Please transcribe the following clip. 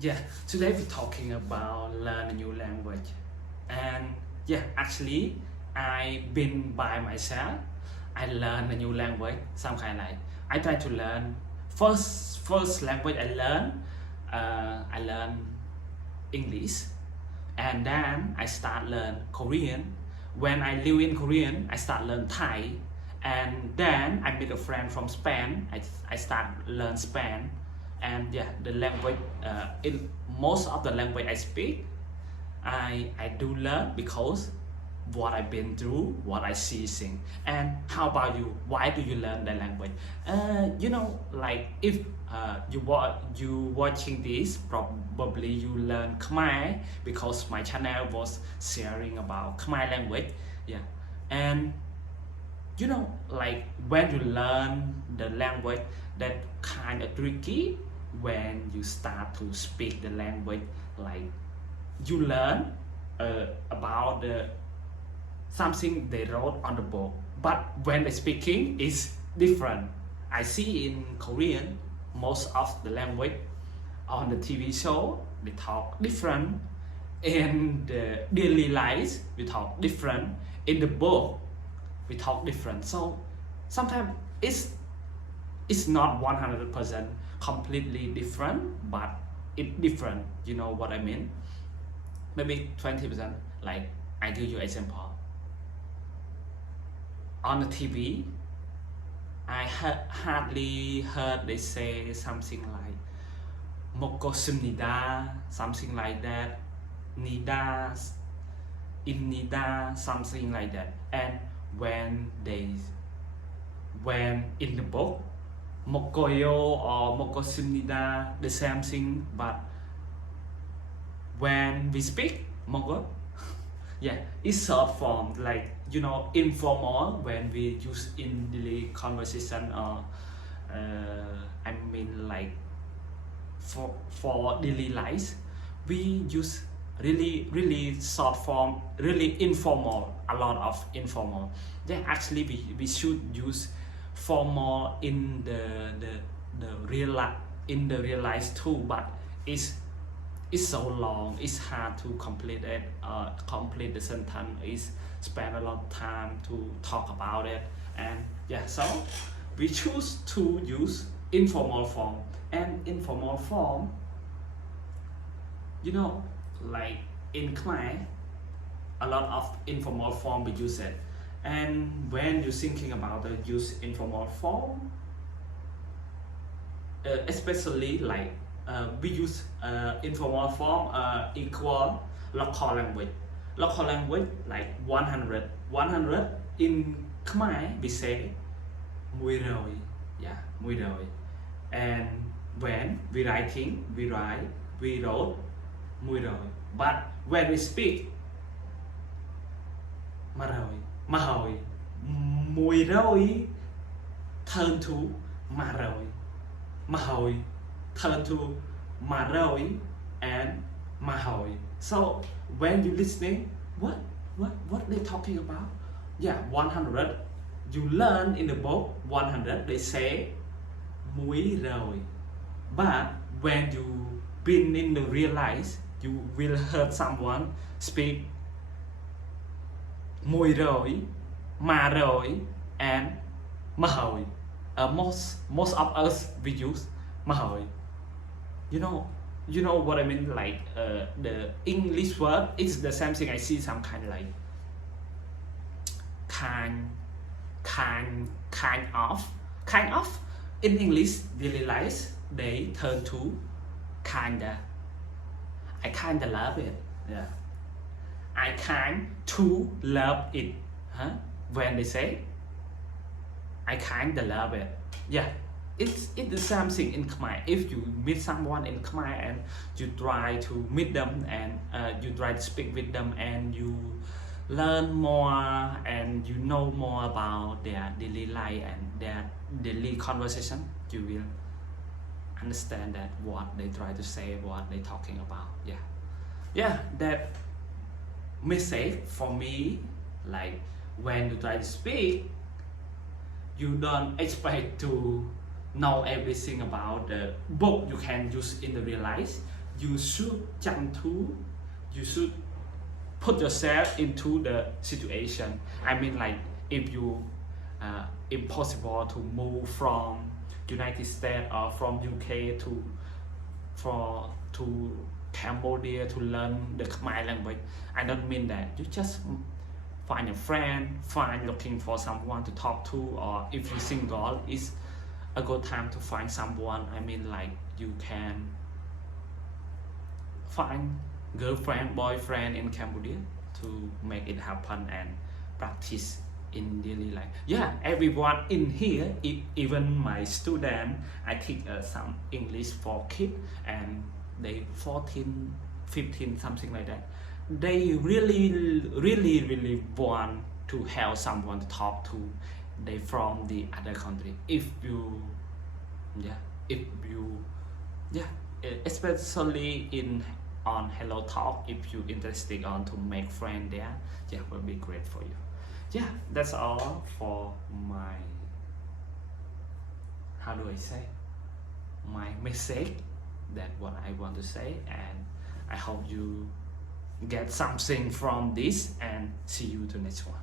Yeah, today we're talking about learn a new language. And yeah, actually, I've been by myself. I learn a new language, some kind like I try to learn first language I learn English, and then I start learn Korean. When I live in Korean, I start learn Thai, and then I meet a friend from Spain. I start learn Spain, and yeah, the language in most of the language I speak, I do learn because what I've been through, what I see thing. And how about you? Why do you learn the language? Like if you watching this, probably you learn Khmer because my channel was sharing about Khmer language. Yeah, and like when you learn the language, that kind of tricky when you start to speak the language. Like you learn about the something they wrote on the book, but when they speaking is different. I see in Korean most of the language on the TV show they talk different, in the daily life we talk different, in the book we talk different. So sometimes it's not 100% completely different, but it different. You know what I mean? Maybe 20%. Like I give you example. On the TV, I hardly heard they say something like Mokosumnida, something like that, Nida, Nida, something like that. And when in the book, Mokoyo or Mokosumnida, the same thing, but when we speak Moko, yeah, it's short form, like informal when we use in daily conversation, or I mean like for daily life we use really short form, really informal, a lot of informal. Yeah, actually we should use formal in the real life too, but it's so long, it's hard to complete it, complete the sentence. It's spend a lot of time to talk about it. And yeah, so we choose to use informal form. And informal form, like in Khmer, a lot of informal form we use it. And when you're thinking about the use informal form, especially like we use informal form equal local language. Local language like 100 in Khmer we say mười rồi. Yeah, mười rồi. And when we we wrote mười rồi. But when we speak mà rồi, mà hồi, mười rồi turn to mà rồi, mà hồi turn to mà rồi and mà hồi. So when you listening, what they talking about? Yeah, 100. You learn in the book 100. They say muối rồi. But when you been in the real life, you will hear someone speak muối rồi, mà rồi and mà hồi. Most of us we use mà hồi. You know what I mean? Like the English word is the same thing. I see some kind like kind of in English daily life they turn to kinda. I kinda love it. Yeah, I kind to love it. Huh? When they say I kinda love it. Yeah, it's the same thing in Khmer. If you meet someone in Khmer and you try to meet them, and you try to speak with them, and you learn more and you know more about their daily life and their daily conversation, you will understand that what they try to say, what they talking about. Yeah, that mistake for me, like when you try to speak, you don't expect to know everything about the book you can use in the real life. you should you should put yourself into the situation. I mean, like if you impossible to move from United States or from UK to Cambodia to learn the Khmer language. I don't mean that. You just find a friend, looking for someone to talk to, or if you're single, it's a good time to find someone. I mean, like you can find girlfriend, boyfriend in Cambodia to make it happen and practice in daily life. Yeah, everyone in here, even my student, I teach some English for kids, and they 14, 15, something like that. They really want to have someone to talk to. They from the other country. If you especially on Hello Talk, if you interested on to make friend there, yeah, will be great for you. Yeah, that's all for my, how do I say, my message, that what I want to say, and I hope you get something from this, and see you to next one.